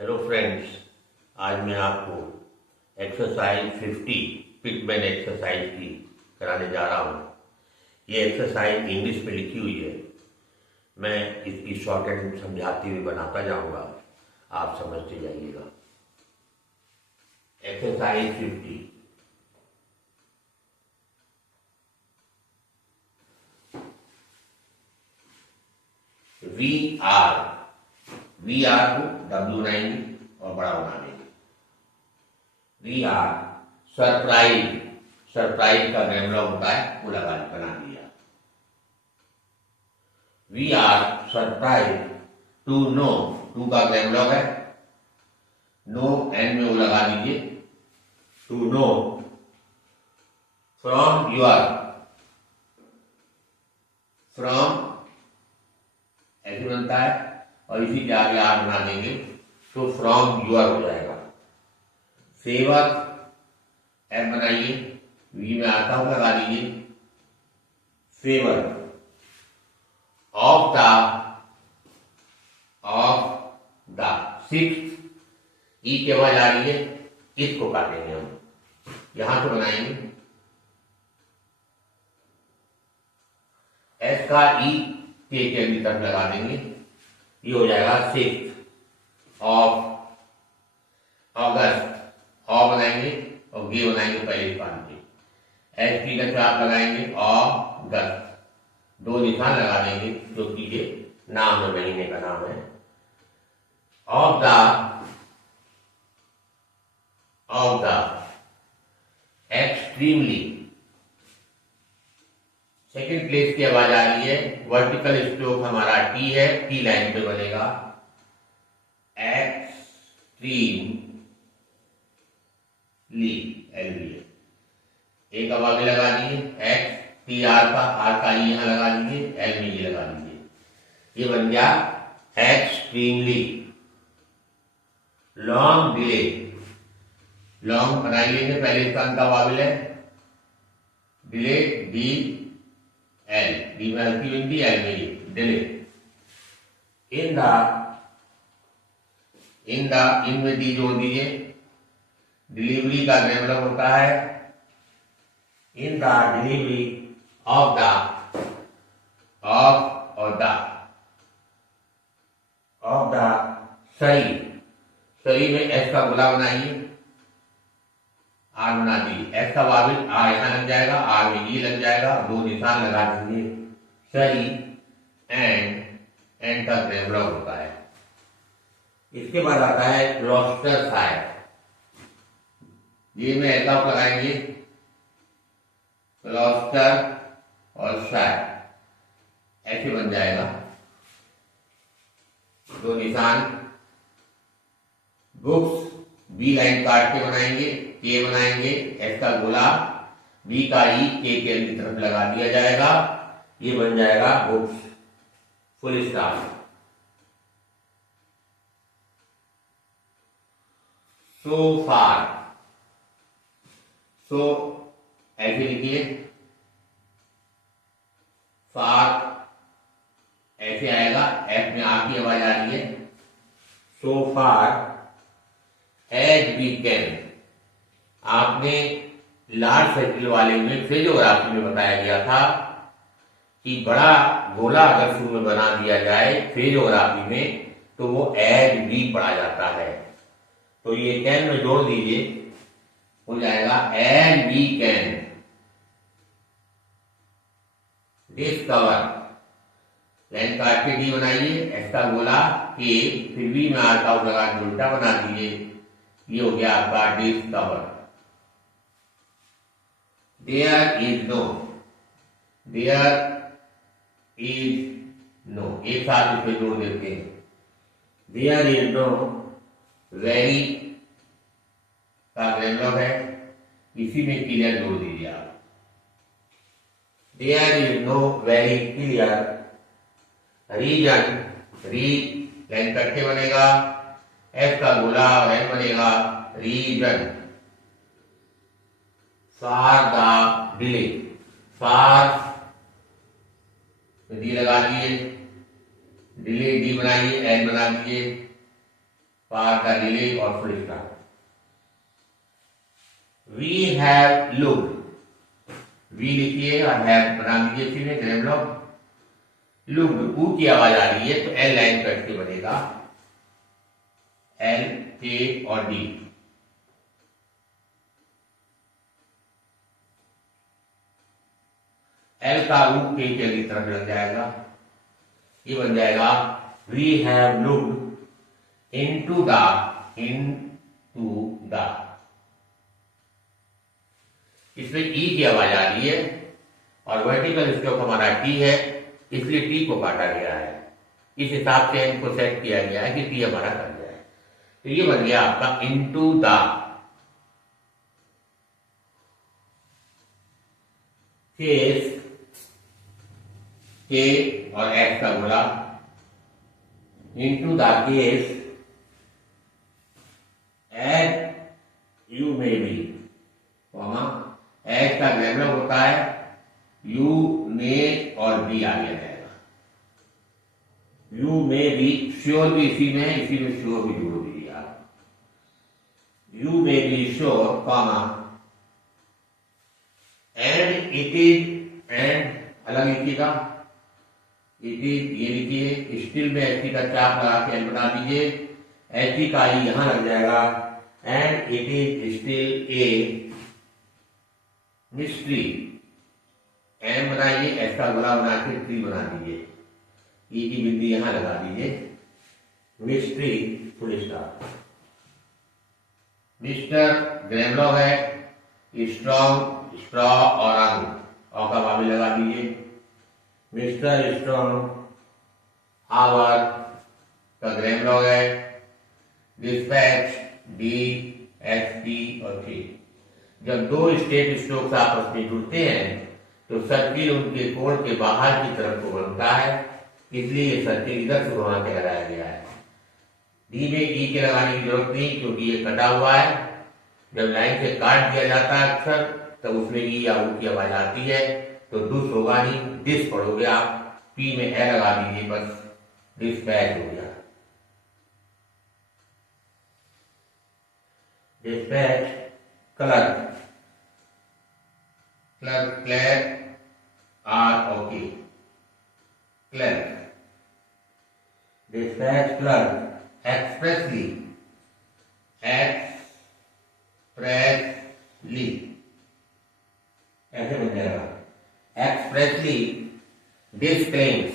Hello friends, आज मैं आपको एक्सरसाइज 50 पिटमैन एक्सरसाइज की कराने जा रहा हूँ। ये एक्सरसाइज इंग्लिश में लिखी हुई है। मैं इसकी शॉर्ट एंड समझाती हुई बनाता जाऊँगा, आप समझते जाइएगा। एक्सरसाइज 50। वी आर को W बनाएंगे और बड़ा बना देंगे। वी आर सरप्राइज का ग्रामर होता है, वो बना दिया। We are surprise to know, to का ग्रामर है, नो एंड में वो लगा दीजिए, टू नो फ्रॉम ऐसे बनता है और इसी के आगे आर बना देंगे तो फ्रॉम यूर हो जाएगा। फेवर एम बनाइए, वी में आता हूं लगा दीजिए, फेवर ऑफ द सिक्स्थ, ई के बाद आ रही है, इसको काटेंगे हम, यहां से बनाएंगे एस का ई के अगली तरफ लगा देंगे, ये हो जाएगा सिक्स्थ ऑफ अगस्त, ऑ बनाएंगे और गे बनाएंगे पहले पान के, एच पी का चाप लगाएंगे अगस्त, दो निशान लगा देंगे जो कि ये नाम है, महीने का नाम है। Of the extremely, second place की आवाज आ रही है, वर्टिकल स्ट्रोक हमारा टी है, टी लाइन पे बनेगा, एक्सट्रीमली एलवी, एक आवाज लगा दीजिए, एक्स टी आर का यहां लगा दीजिए, एल में ये लगा दीजिए, ये बन गया एक्सट्रीमली। लॉन्ग डिले, लॉन्ग बनाई लेंगे, पहले स्थान का वाबिल है, डिले डी एल, डी में हल्की बिंदी, एल में डिले। इन में डी जोड़ दीजिए, डिलीवरी का ग्रामर होता है in the delivery of the सही में एस का गुला बनाइए, आर बना दीजिए, एस का वाबिल आर यहां लग जाएगा, आर में ये लग जाएगा, दो निशान लगा दीजिए, सही एंड का ग्रामर होता है। इसके बाद आता है क्लॉस्टर साइड, ये में ऐसा लगाएंगे, क्लॉस्टर और साइड ऐसे बन जाएगा, दो निशान, बुक्स बी लाइन काट के बनाएंगे, के बनाएंगे, एस का गोला, बी का ई के अगली तरफ लगा दिया जाएगा, ये बन जाएगा बुक्स, फुल स्टॉप। सो फार, सो ऐसे लिखिए, फार ऐसे आएगा, एफ में आर की आवाज आ रही है, सो फार एज वी कैन, आपने लार्ज सर्किल वाले में फिजियोग्राफी में बताया गया था कि बड़ा गोला अगर शुरू में बना दिया जाए फिजियोग्राफी में तो वो एज वी पढ़ा जाता है, तो ये कैन में जोड़ दीजिए, हो जाएगा as we can discover, line काट के डी बनाइए, एस का गोला के, फिर वी में आता हूं लगा के उल्टा बना दीजिए, ये हो गया आपका डिस्कवर। देयर इज नो, एक साथ इसमें जोड़ देते हैं, देयर इज नो वेरी का ग्रामर है, इसी में क्लियर जोड़ दीजिए आप, there is no very clear reason, री लाइन करके बनेगा, एफ का गोला और एन बनेगा reason, for the delay, for D लगा दिए, डिले डी बनाइए, एन बना दीजिए, फॉर द लिली और full stop. We have looked, we लिखिए और हैव बना दीजिए इसी में ग्रेम लॉग। लुक्ड ऊ की आवाज आ रही है तो एल लाइन कट के बनेगा, एल के और डी। एल का ऊ के अगली तरफ लग जाएगा, ये बन जाएगा we have looked into the, इसमें ई की आवाज आ रही है और वर्टिकल स्ट्रोक हमारा टी है, इसलिए टी को काटा गया है। इस हिसाब से इनको सेट किया गया है कि टी हमारा कट जाए। तो ये बन गया आपका इनटू द। केस, के और एक्स का गुणा, into the case as you may be, X का ग्रेमर होता है यू मे और बी आगे रहेगा। यू मे बी, श्योर भी इसी में है, इसी में श्योर भी जोड़ दीजिए आप। You may be sure comma and it is, and अलग लिखिएगा, इट इज ये लिखिए, स्टिल में एच का चाप लगा के एल बना दीजिए, एच का आई यहां लग जाएगा, and it is still a mystery. M बनाइए, एस का गोला बना के ट्री बना दीजिए, ई की बिंदी यहां लगा दीजिए, मिस्ट्री फुल स्टॉप। मिस्टर ग्रेमलॉग है, स्ट्रॉन्ग, स्ट्रॉ और अंग, और का भाभी लगा दीजिए। मिस्टर स्ट्रॉन्ग आवर का ग्रेमलॉग है, डिस्पैच डी एस टी और टी। जब दो स्टेट स्ट्रोक्स आपस में जुड़ते हैं तो सर्किल उनके कोण के बाहर की तरफ को बनता है, इसलिए ये सर्किल इधर से घुमा के लगाया गया है। डी में ई के लगाने की जरूरत नहीं क्योंकि ये कटा हुआ है। जब लाइन से काट दिया जाता है अक्सर तब उसमें ई या ऊ की आवाज आती है, तो दुस होगा नहीं, डिस पढ़ोगे आप, पी में ए लगा दीजिए, बस डिस्पैच हो गया। डिस्पैच क्लर्क, क्लर्क क्लैर आर okay, clerk. Dispatch clerk expressly, expressly ऐसे बन जाएगा, एक्सप्रेसली डिस्क्लेम्स,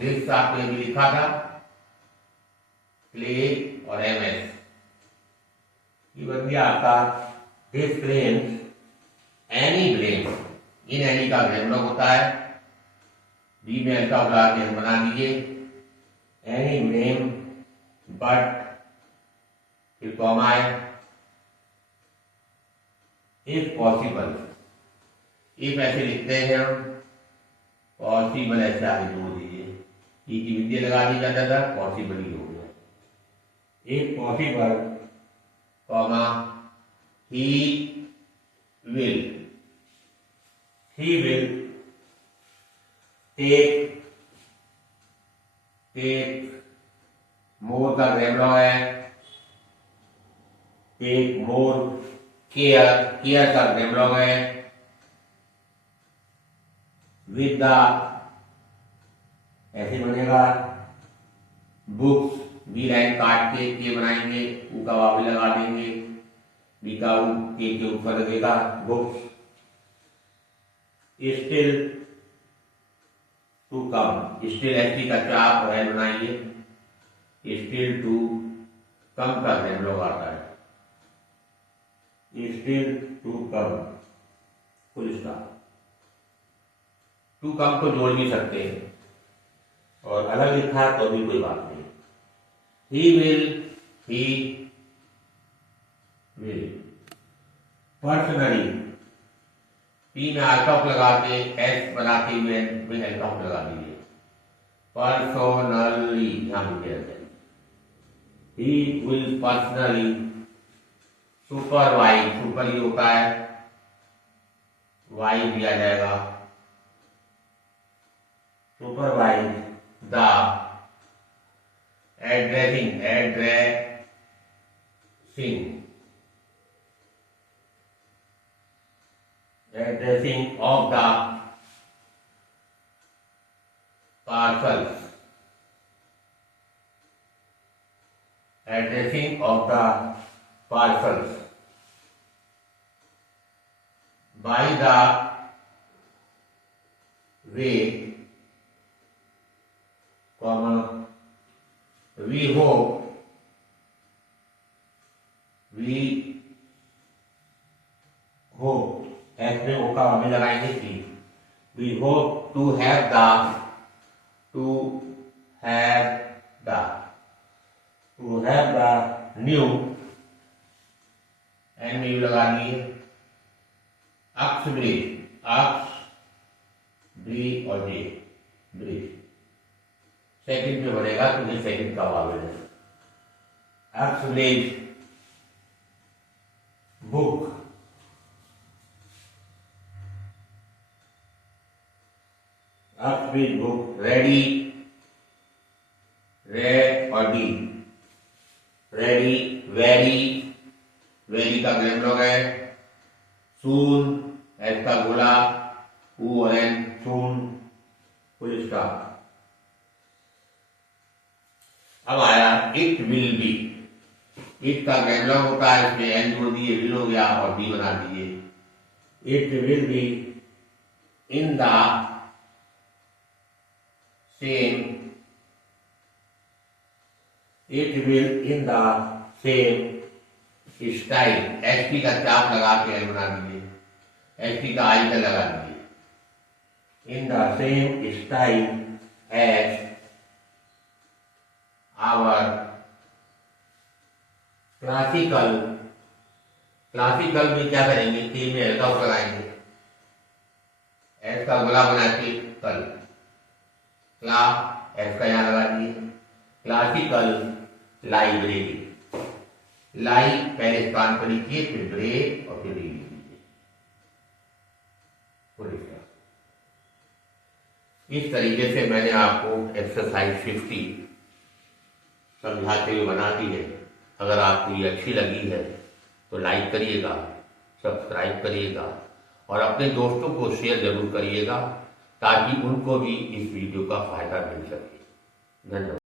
डिस आपने भी लिखा था, क्ले और एमएस, ये बन गया आपका डिस्क्लेम्स एनी ब्लेम। इन एनी का ब्लेम होता है, बी में अल्फा बुला के बना दीजिए, एनी ब्लेम बट, फिर कॉमा है, इफ पॉसिबल, इफ ऐसे लिखते हैं हम, पॉसिबल ऐसे आगे जोड़ दीजिए, ई की विद्या लगा दी जाता था, पॉसिबल ही हो गया, if possible comma he will, he will take more का ग्रेमलॉग है, take more care, care का ग्रेमलॉग है, with the ऐसे बनेगा, बुक्स बी लाइन काट के बनाएंगे, ऊ का वावी लगा देंगे, बी का ऊ के ऊपर लगेगा books. Still to come, still S का चाप है बनाइए, स्टिल टू कम का ग्रेमलॉग आता है, still to come full stop. To come को जोड़ भी सकते हैं और अलग लिखा तो भी कोई बात नहीं। ही विल पर्सनली, पी में आल्टॉप लगा के एस बनाते हुए में एल्टॉप लगा दीजिए, पर्सनली यहां लिखे, he will personally supervise, super ही होता है, वाई दिया जाएगा, supervise the addressing, addressing of the parcels, addressing of the parcels by the way, we hope S में ओ का हमें लगाएंगे T. We hope to have the new end में लगा दिए अक्स ब्रिज और जे ब्रिज सेकंड में बनेगा तो ये सेकंड का वावेल है। Uxbridge book, Uxbridge book, ready, red और डी, ready, very का ग्रेम लॉग है, soon एस का गोला, soon, फुल स्टॉप। अब आया it will be, it का ग्रेम लॉग होता है, इसमें एन जोड़ दिए, will हो गया और बी बना दिए। it will be in the same style, H P का चाप लगा के एल बना दीजिए, एच पी का आई का लगा दीजिए, in the same style as our classical में क्या करेंगे, टी में एल का लगाएंगे, एच का गोला बना के कल एफ का यहां लगा दिए, क्लासिकल लाइब्रेरी, लाई पहले स्थान पर लिखिए, फिर ब्रेक और फिर रीड लीजिए। इस तरीके से मैंने आपको एक्सरसाइज 50 समझाते हुए बना दी है। अगर आपको ये अच्छी लगी है तो लाइक करिएगा, सब्सक्राइब करिएगा और अपने दोस्तों को शेयर जरूर करिएगा ताकि उनको भी इस वीडियो का फायदा मिल सके। धन्यवाद।